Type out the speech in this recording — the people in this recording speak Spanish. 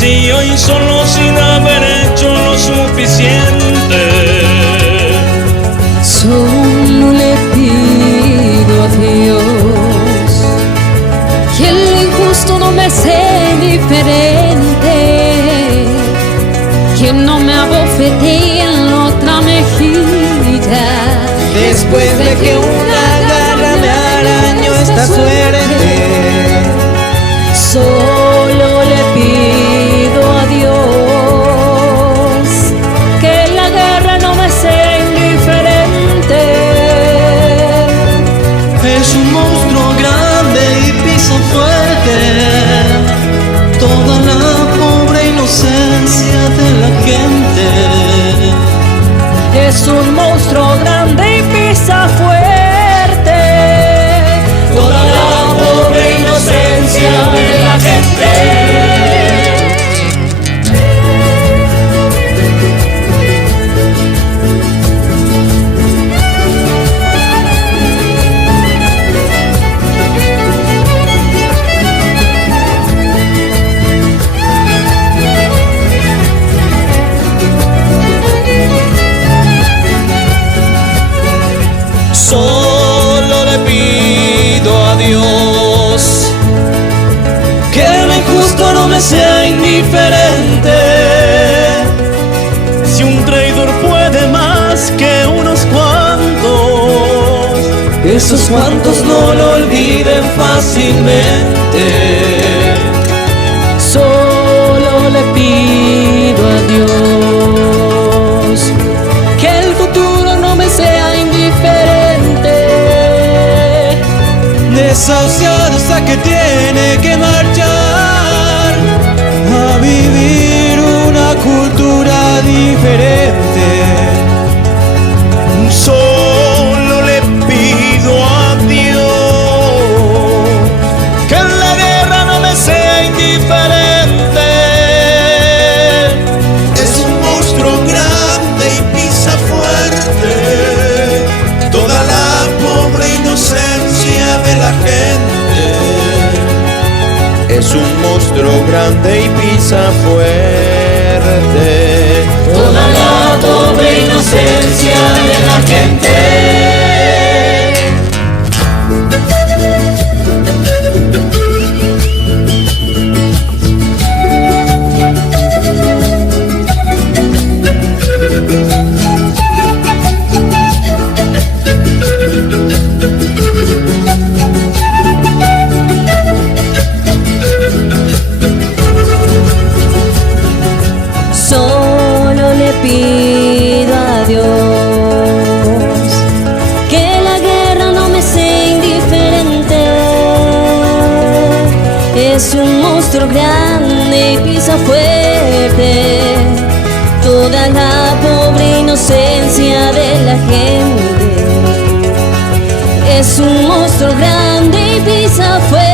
vacío y solo sin haber hecho lo suficiente. Solo le pido a Dios que el injusto no me sea indiferente, que no me abofetee en la otra mejilla Después de que una garra me arañó esta suerte. Solo le pido a Dios que la guerra no me sea indiferente. Es un monstruo grande y pisa fuerte toda la pobre inocencia de la gente. Es un monstruo grande y pisa fuerte Toda la pobre inocencia de la gente. Solo le pido a Dios Que el injusto no me sea indiferente. si un traidor puede más que unos cuantos. Esos cuantos no lo olviden fácilmente. Solo le pido a Dios que el futuro no me sea indiferente. Desahuciado hasta que tiene que marchar a vivir una cultura diferente. Solo le pido a Dios que la guerra no me sea indiferente. Es un monstruo grande y pisa fuerte toda la pobre inocencia de la gente. Es un monstruo grande y pisa fuerte Toda la pobre inocencia de la gente. Solo le pido a Dios que la guerra no me sea indiferente. Es un monstruo grande y pisa fuerte toda la pobre inocencia de la gente. Es un monstruo grande y pisa fuerte